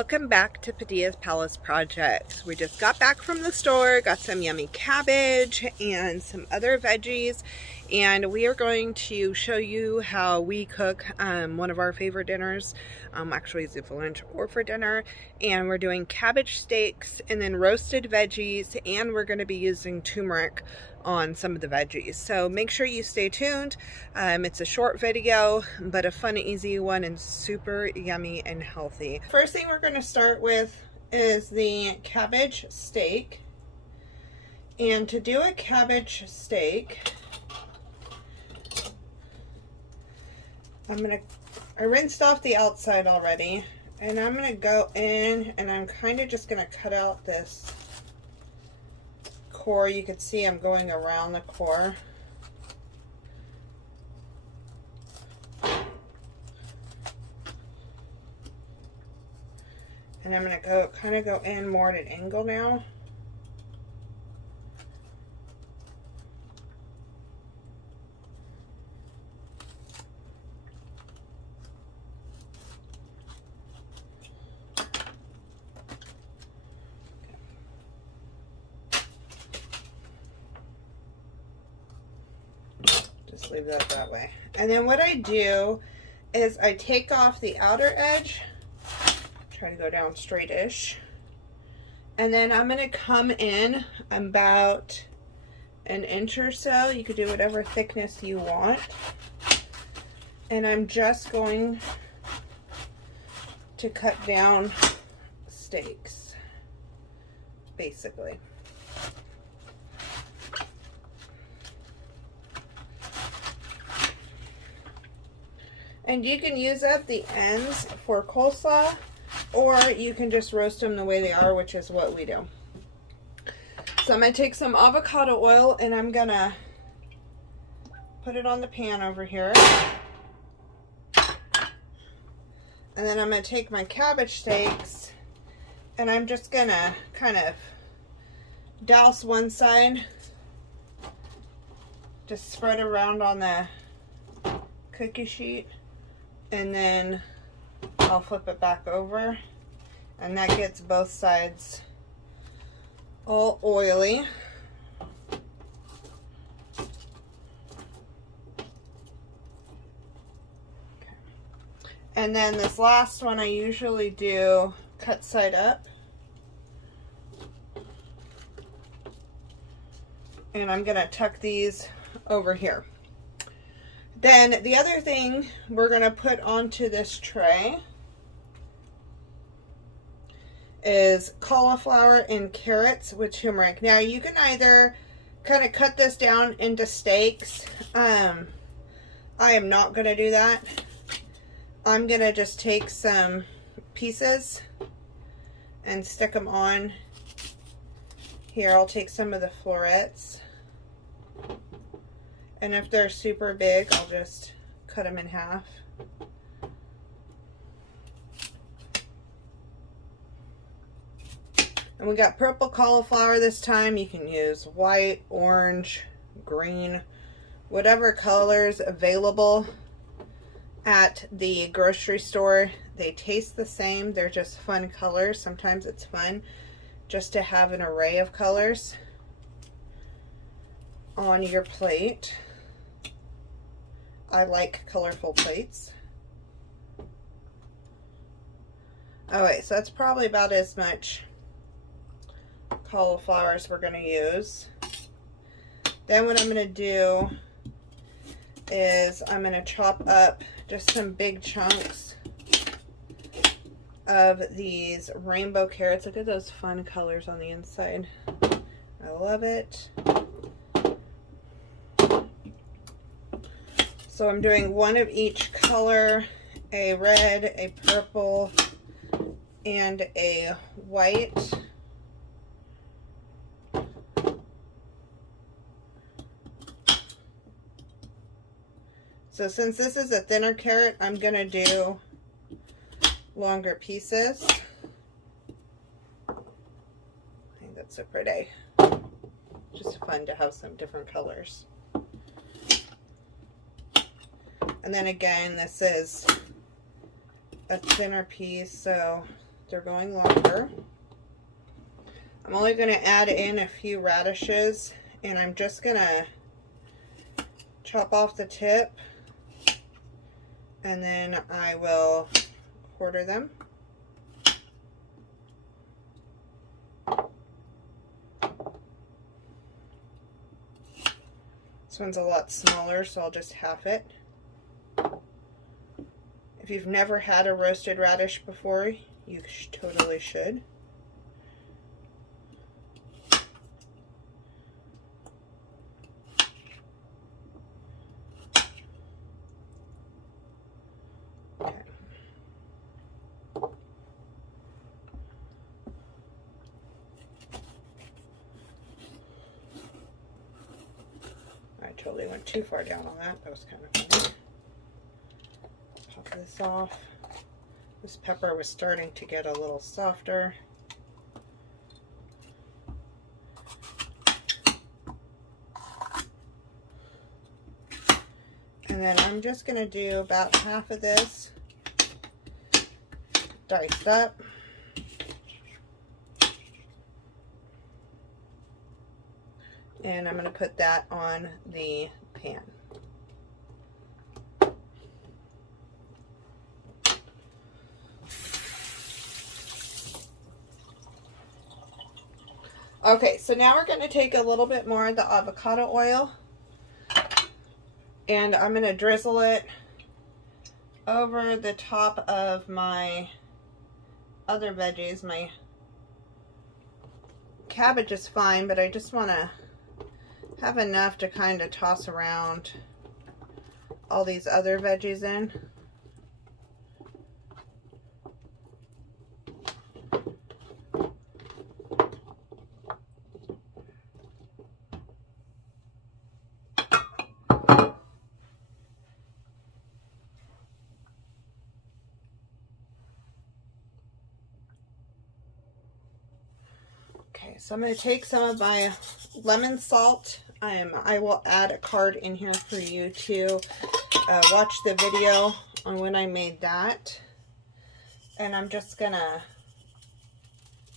Welcome back to Padilla's Palace Projects. We just got back from the store, got some yummy cabbage and some other veggies, and we are going to show you how we cook one of our favorite dinners. Actually it's for lunch or for dinner, and we're doing cabbage steaks and then roasted veggies, and we're going to be using turmeric on some of the veggies. So make sure you stay tuned. It's a short video, but a fun, easy one and super yummy and healthy. First thing we're going to start with is the cabbage steak. And to do a cabbage steak, I rinsed off the outside already, and I'm going to go in and I'm kind of just going to cut out this core. You can see I'm going around the core. And I'm going to kind of go in more at an angle now. Just leave that way. And then what I do is I take off the outer edge. Try to go down straight-ish, and then I'm going to come in about an inch or so. You could do whatever thickness you want, and I'm just going to cut down steaks, basically. And you can use up the ends for coleslaw, or you can just roast them the way they are, which is what we do. So I'm going to take some avocado oil and I'm going to put it on the pan over here. And then I'm going to take my cabbage steaks and I'm just going to kind of douse one side. Just spread around on the cookie sheet, and then I'll flip it back over, and that gets both sides all oily. Okay. And then this last one I usually do cut side up. And I'm gonna tuck these over here. Then the other thing we're going to put onto this tray is cauliflower and carrots with turmeric. Now you can either kind of cut this down into steaks. I am not going to do that. I'm going to just take some pieces and stick them on. Here, I'll take some of the florets. And if they're super big, I'll just cut them in half. And we got purple cauliflower this time. You can use white, orange, green, whatever colors available at the grocery store. They taste the same. They're just fun colors. Sometimes it's fun just to have an array of colors on your plate. I like colorful plates. Alright, so that's probably about as much cauliflower as we're going to use. Then what I'm going to do is I'm going to chop up just some big chunks of these rainbow carrots. Look at those fun colors on the inside. I love it. So I'm doing one of each color, a red, a purple, and a white. So since this is a thinner carrot, I'm going to do longer pieces. I think that's so pretty. Just fun to have some different colors. And then again, this is a thinner piece, so they're going longer. I'm only going to add in a few radishes, and I'm just going to chop off the tip, and then I will quarter them. This one's a lot smaller, so I'll just half it. If you've never had a roasted radish before, you totally should. Okay. I totally went too far down on that. That was kind of funny. Pop this off. This pepper was starting to get a little softer. And then I'm just going to do about half of this diced up. And I'm going to put that on the pan. Okay, so now we're going to take a little bit more of the avocado oil, and I'm going to drizzle it over the top of my other veggies. My cabbage is fine, but I just want to have enough to kind of toss around all these other veggies in. Okay, so I'm going to take some of my lemon salt. I will add a card in here for you to watch the video on when I made that. And I'm just going to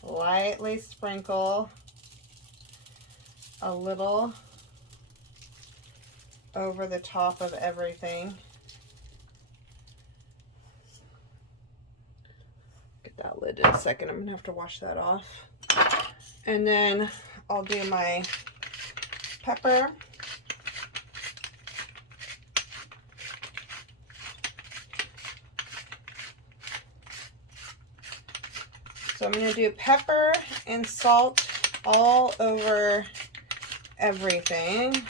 lightly sprinkle a little over the top of everything. Get that lid in a second. I'm going to have to wash that off. And then I'll do my pepper. So I'm going to do pepper and salt all over everything.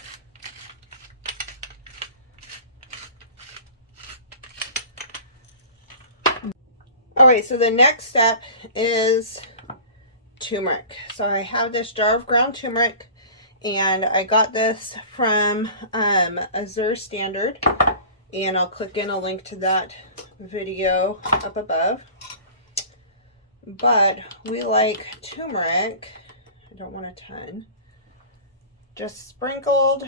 Alright, so the next step is turmeric. So I have this jar of ground turmeric, and I got this from Azure Standard, and I'll click in a link to that video up above. But we like turmeric, I don't want a ton, just sprinkled,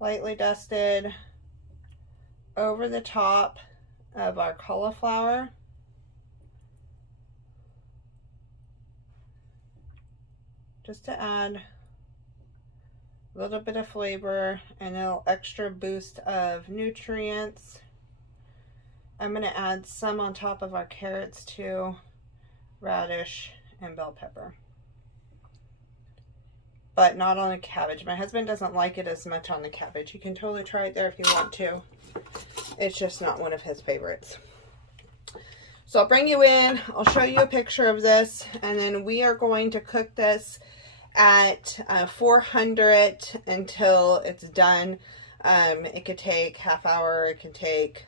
lightly dusted over the top of our cauliflower. Just to add a little bit of flavor and a little extra boost of nutrients. I'm going to add some on top of our carrots too, radish and bell pepper. But not on the cabbage. My husband doesn't like it as much on the cabbage. You can totally try it there if you want to. It's just not one of his favorites. So I'll bring you in, I'll show you a picture of this, and then we are going to cook this at 400 until it's done. It could take half hour, it can take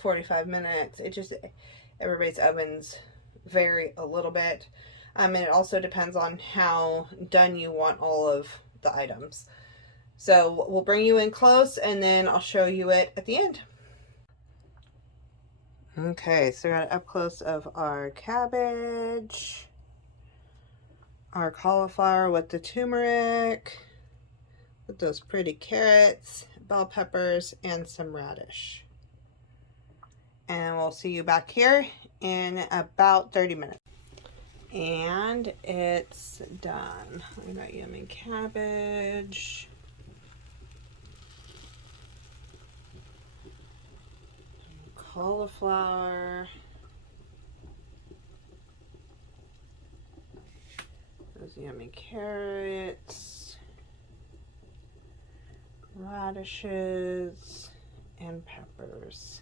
45 minutes. It just, everybody's ovens vary a little bit. And it also depends on how done you want all of the items. So we'll bring you in close, and then I'll show you it at the end. Okay, so we got up close of our cabbage, our cauliflower with the turmeric, with those pretty carrots, bell peppers, and some radish. And we'll see you back here in about 30 minutes. And it's done. We got yummy cabbage. Cauliflower. Those yummy carrots. Radishes and peppers.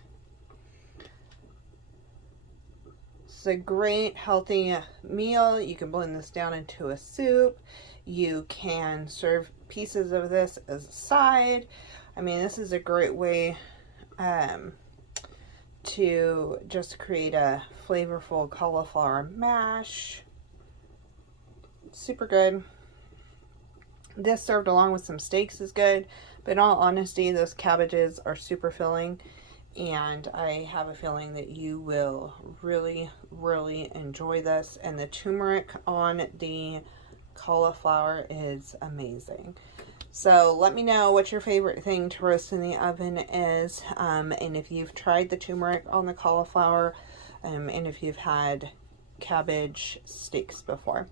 It's a great healthy meal. You can blend this down into a soup. You can serve pieces of this as a side. I mean, this is a great way to just create a flavorful cauliflower mash. Super good. This served along with some steaks is good, but in all honesty, those cabbages are super filling, and I have a feeling that you will really, really enjoy this. And the turmeric on the cauliflower is amazing. So let me know what your favorite thing to roast in the oven is, and if you've tried the turmeric on the cauliflower, and if you've had cabbage steaks before.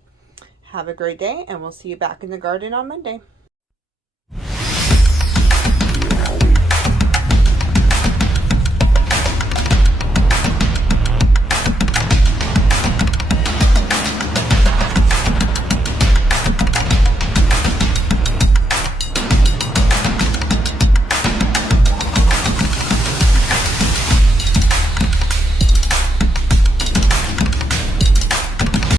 Have a great day, and we'll see you back in the garden on Monday.